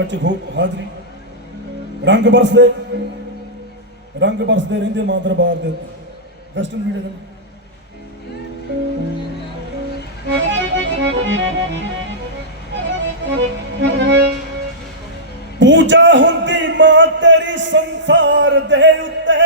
ਵਿੱਚ ਖੂਬ ਹਾਜ਼ਰੀ। ਰੰਗ ਬਰਸਦੇ। ਰੰਗ ਬਰਸਦੇ ਰਹਿੰਦੇ ਮਾਂ ਦਰਬਾਰ ਦੇ ਵੈਸਟਰਨ ਵੀਡੀਓ ਦੇ ਪੂਜਾ ਹੁੰਦੀ ਮਾਂ ਤੇਰੀ ਸੰਸਾਰ ਦੇ ਉੱਤੇ।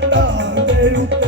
verdadeiro Deus.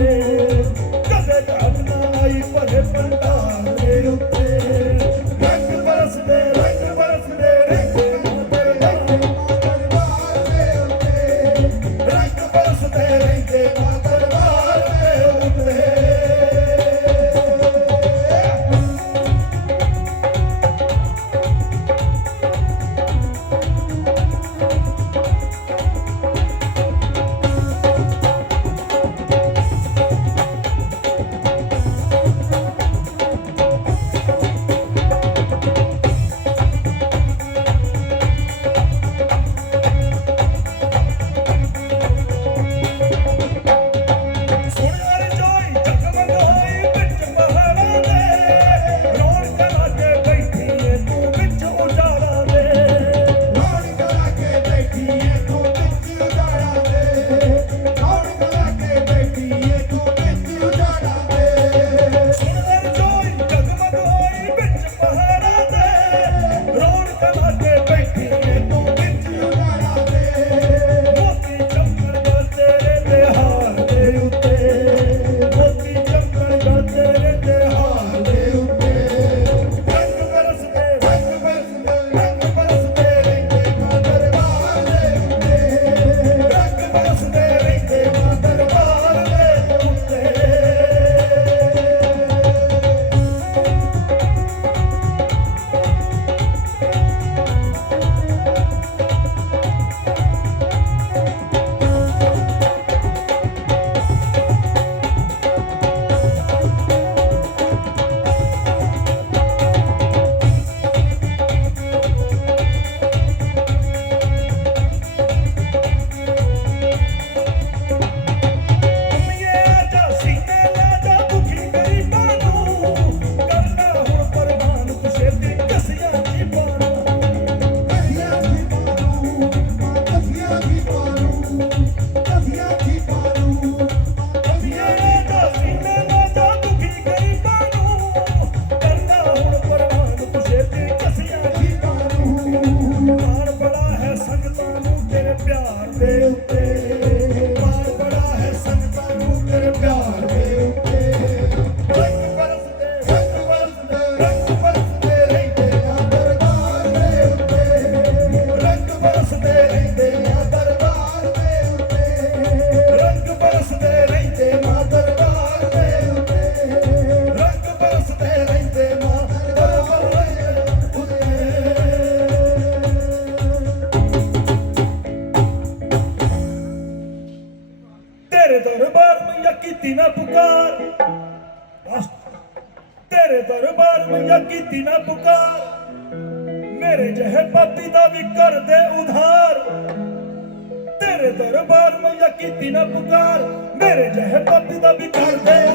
vida me perder.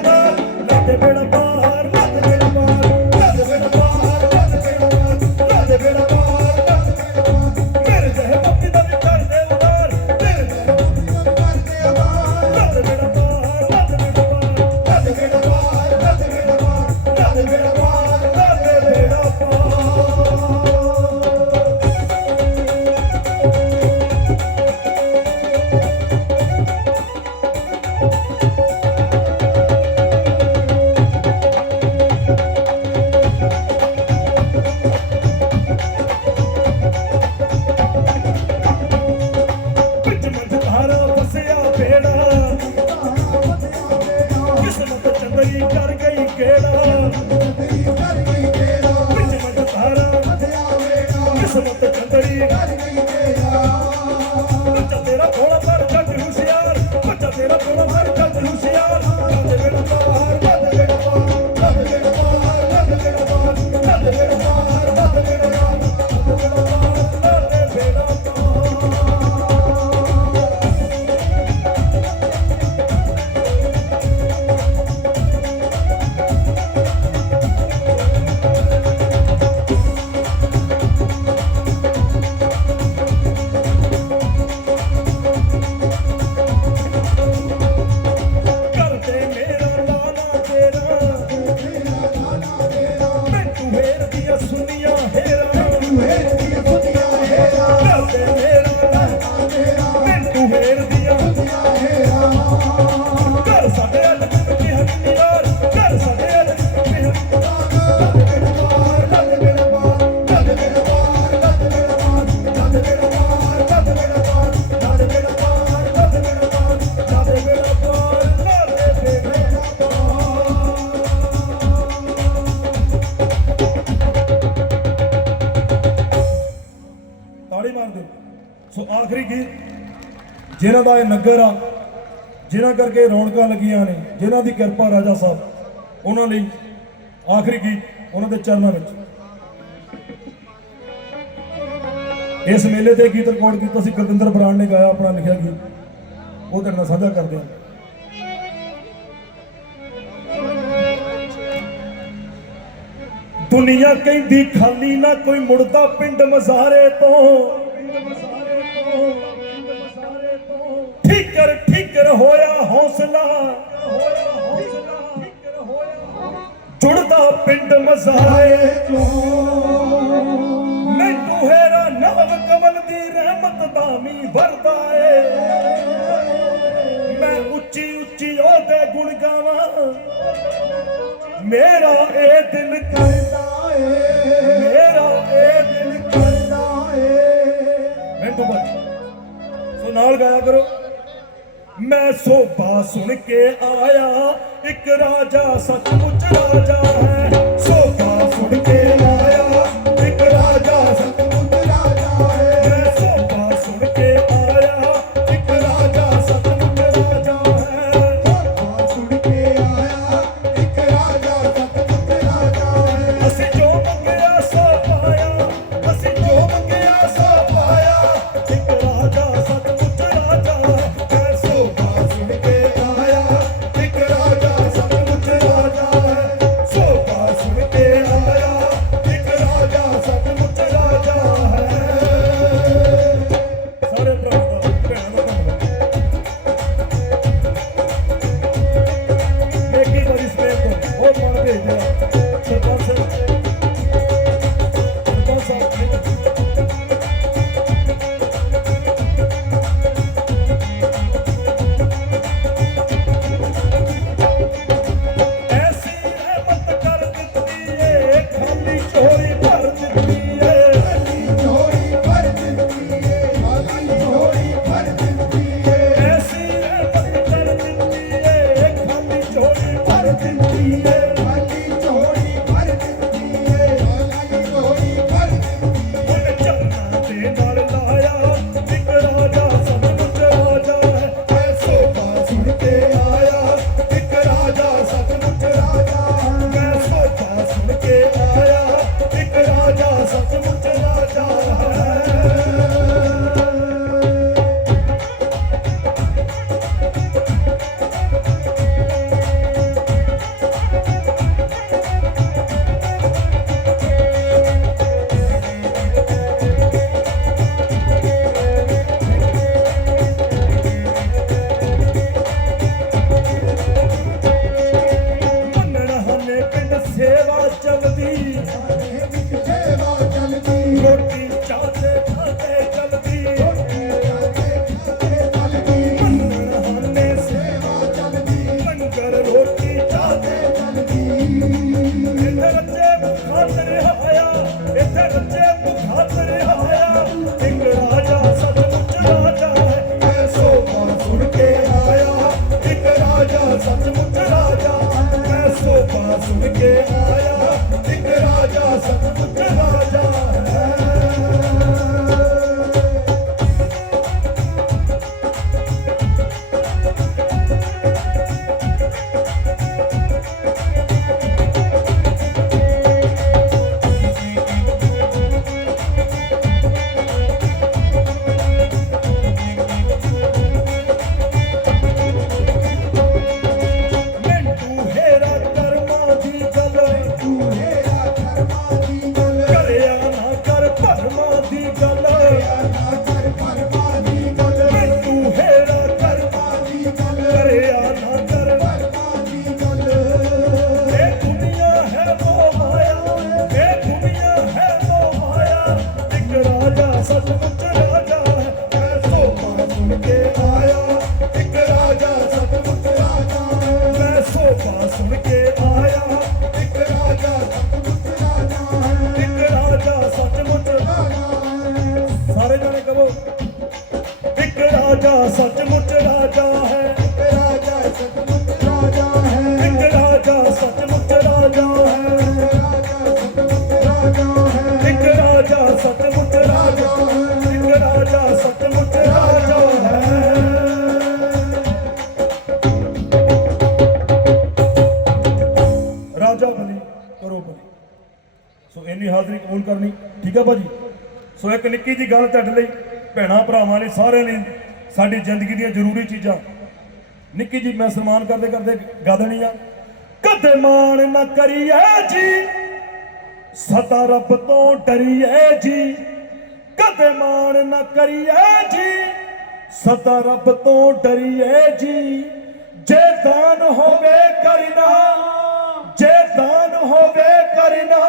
ਇਹਨਾਂ ਦਾ ਇਹ ਨਗਰ ਆ, ਜਿਨ੍ਹਾਂ ਕਰਕੇ ਰੌਣਕਾਂ ਲੱਗੀਆਂ ਨੇ, ਜਿਨ੍ਹਾਂ ਦੀ ਕਿਰਪਾ ਰਾਜਾ ਸਾਹਿਬ, ਉਹਨਾਂ ਲਈ ਆਖਰੀ ਗੀਤ ਉਹਨਾਂ ਦੇ ਚਰਨਾਂ ਵਿੱਚ। ਇਸ ਮੇਲੇ ਤੇ ਗੀਤ ਰਿਕਾਰਡ ਕੀਤਾ ਸੀ, ਗੁਰਦਿੰਦਰ ਬਰਾੜ ਨੇ ਗਾਇਆ ਆਪਣਾ ਲਿਖਿਆ ਗੀਤ। ਉਹ ਨਾਲ ਸਾਂਝਾ ਕਰਦੇ ਹਾਂ। ਦੁਨੀਆ ਕਹਿੰਦੀ, ਖਾਲੀ ਨਾ ਕੋਈ ਮੁੜਦਾ ਪਿੰਡ ਮਜ਼ਾਰੇ ਤੋਂ। ਫਿਕਰ ਹੋਇਆ ਹੌਸਲਾ, ਜੁੜਦਾ ਪਿੰਡ ਮਜ਼ਾਏ ਮੈਂ ਤੁਹਰਾ ਨਵ ਕਮਲ ਦੀ ਰਹਿਮਤ ਦਾਮੀ ਵਰਦਾ ਮੈਂ ਉੱਚੀ ਉੱਚੀ ਉਹਦੇ ਗੁਣ ਗਾਵਾਂ। ਮੇਰਾ ਇਹ ਦਿਲ ਕਰਦਾ ਏ। ਮੇਰਾ ਇਹ ਦਿਲ ਕਰਦਾ ਏ। ਮੈਂ ਤੋਂ ਨਾਲ ਗਾਇਆ ਕਰੋ। ਮੈਂ ਸੋਭਾ ਸੁਣ ਕੇ ਆਇਆ। ਇੱਕ ਰਾਜਾ ਸੱਚਮੁੱਚ ਰਾਜਾ ਹੈ। ਸੋਭਾ ਇੰਨੀ ਹਾਜ਼ਰੀ ਕਬੂਲ ਕਰਨੀ? ਠੀਕ ਹੈ ਭਾਜੀ? ਸੋ ਇੱਕ ਨਿੱਕੀ ਜੀ ਗੱਲ ਤੁਹਾਡੇ ਲਈ ਭੈਣਾ ਭਰਾਵਾਂ ਲਈ ਸਾਰਿਆਂ ਲਈ ਸਾਡੀ ਜ਼ਿੰਦਗੀ ਦੀਆਂ ਜ਼ਰੂਰੀ ਚੀਜ਼ਾਂ। ਨਿੱਕੀ ਜੀ ਮੈਂ ਸਨਮਾਨ ਕਰਦੇ ਕਰਦੇ ਗਾ ਦੇਣੀ ਆ। ਕਦੇ ਮਾਣ ਨਾ ਕਰੀਏ ਜੀ, ਸਦਾ ਰੱਬ ਤੋਂ ਡਰੀਏ ਜੀ। ਕਦੇ ਮਾਣ ਨਾ ਕਰੀਏ ਜੀ, ਸਦਾ ਰੱਬ ਤੋਂ ਡਰੀਏ ਜੀ। ਜੇ ਦਾਨ ਹੋਵੇ ਕਰਨਾ, ਜੇ ਦਾਨ ਹੋਵੇ ਕਰਨਾ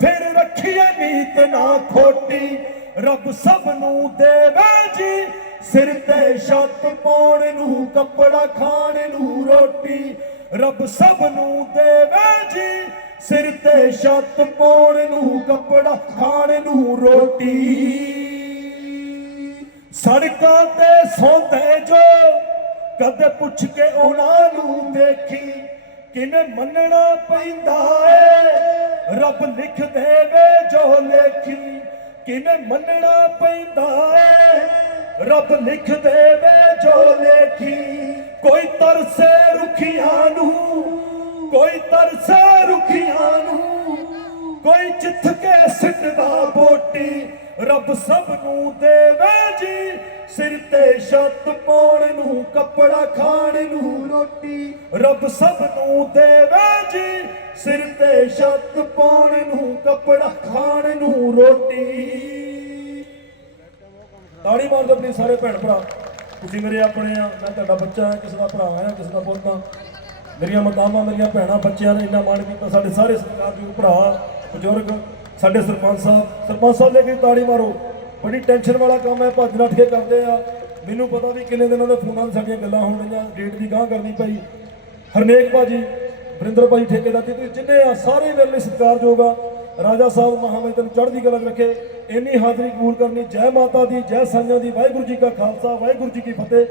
ਫਿਰ ਰੱਖੀਏ ਨੀਤ ਨਾ ਖੋਟੀ। ਰੱਬ ਸਭ ਨੂੰ ਦੇਵੇ ਜੀ, ਸਿਰ ਤੇ ਛੱਤ ਪਾਉਣ ਨੂੰ, ਕੱਪੜਾ ਖਾਣ ਨੂੰ ਰੋਟੀ। ਰੱਬ ਸਭ ਨੂੰ ਦੇਵੇ ਜੀ, ਸਿਰ ਤੇ ਛੱਤ ਪਾਉਣ ਨੂੰ, ਕੱਪੜਾ ਖਾਣ ਨੂੰ ਰੋਟੀ। ਸੜਕਾਂ ਤੇ ਸੌਂਦੇ ਜੋ, ਕਦੇ ਪੁੱਛ ਕੇ ਉਹਨਾਂ ਨੂੰ ਦੇਖੀ। ਕਿਵੇਂ ਮੰਨਣਾ ਪੈਂਦਾ ਏ? ਰੱਬ ਲਿਖ ਦੇਵੇ ਜੋ ਲੇਖੀ, ਕਿਵੇਂ ਮੰਨਣਾ ਪੈਂਦਾ ਰੱਬ ਲਿਖ ਦੇਵੇ ਜੋ ਲੇਖੀ, ਕੋਈ ਤਰਸੇ ਰੁਖੀਆਂ ਨੂੰ, ਕੋਈ ਤਰਸੇ ਰੁਖੀਆਂ ਨੂੰ, ਕੋਈ ਚਿੱਥ ਕੇ ਸਿੱਟਦਾ ਬੋਟੀ, ਰੱਬ ਸਭ ਨੂੰ ਦੇਵੇ ਜੀ। ਸਿਰ ਤੇ ਛੱਤ ਪਾਉਣ ਨੂੰ, ਕੱਪੜਾ ਖਾਣ ਨੂੰ ਰੋਟੀ, ਰੱਬ ਸਭ ਨੂੰ ਦੇਵੇ ਜੀ। ਸਿਰ ਤੇ ਛੱਤ ਪਾਉਣ ਨੂੰ, ਕੱਪੜਾ ਖਾਣ ਨੂੰ ਰੋਟੀ। ਤਾੜੀ ਮਾਰ ਦਿਓ ਆਪਣੀ ਸਾਰੇ ਭੈਣ ਭਰਾ। ਤੁਸੀਂ ਮੇਰੇ ਆਪਣੇ ਆ, ਮੈਂ ਤੁਹਾਡਾ ਬੱਚਾ ਹਾਂ ਕਿਸੇ ਦਾ ਭਰਾ ਹਾਂ ਕਿਸੇ ਦਾ ਪੁੱਤ ਹਾਂ ਮੇਰੀਆਂ ਮਾਤਾਵਾਂ, ਮੇਰੀਆਂ ਭੈਣਾਂ, ਬੱਚਿਆਂ ਨੇ ਇੰਨਾ ਮਾਣ ਕੀਤਾ, ਸਾਡੇ ਸਾਰੇ ਸਤਿਕਾਰਯੋਗ ਭਰਾ, ਬਜ਼ੁਰਗ, ਸਾਡੇ ਸਰਪੰਚ ਸਾਹਿਬ। ਸਰਪੰਚ ਸਾਹਿਬ ਲੈ ਕੇ ਤਾੜੀ ਮਾਰੋ। ਬੜੀ ਟੈਨਸ਼ਨ ਵਾਲਾ ਕੰਮ ਹੈ, ਭੱਜ ਨੱਠ ਕੇ ਕਰਦੇ ਆ। ਮੈਨੂੰ ਪਤਾ ਵੀ ਕਿੰਨੇ ਦਿਨਾਂ ਦੇ ਫੋਨਾਂ 'ਤੇ ਸਾਡੀਆਂ ਗੱਲਾਂ ਹੋਣ ਰਹੀਆਂ ਡੇਟ ਦੀ ਗਾਂ ਕਰਨੀ ਪਈ। ਹਰਨੇਕ ਭਾਜੀ ਵਰਿੰਦਰ ਭਾਈ ਠੇਕੇਦਾਰ ਤੇ ਤੁਸੀਂ ਜਿੰਨੇ ਆ ਸਾਰੇ ਮੇਰੇ ਲਈ ਸਤਿਕਾਰਯੋਗ ਆ। ਰਾਜਾ ਸਾਹਿਬ ਮਹਾਮੇ ਤੈਨੂੰ ਚੜ੍ਹਦੀ ਕਲਾ ਰੱਖੇ। ਇੰਨੀ ਹਾਜ਼ਰੀ ਕਬੂਲ ਕਰਨੀ, ਜੈ ਮਾਤਾ ਦੀ, ਜੈ ਸੰਗਤ ਦੀ, ਵਾਹਿਗੁਰੂ ਜੀ ਕਾ ਖਾਲਸਾ, ਵਾਹਿਗੁਰੂ ਜੀ ਕੀ ਫਤਿਹ।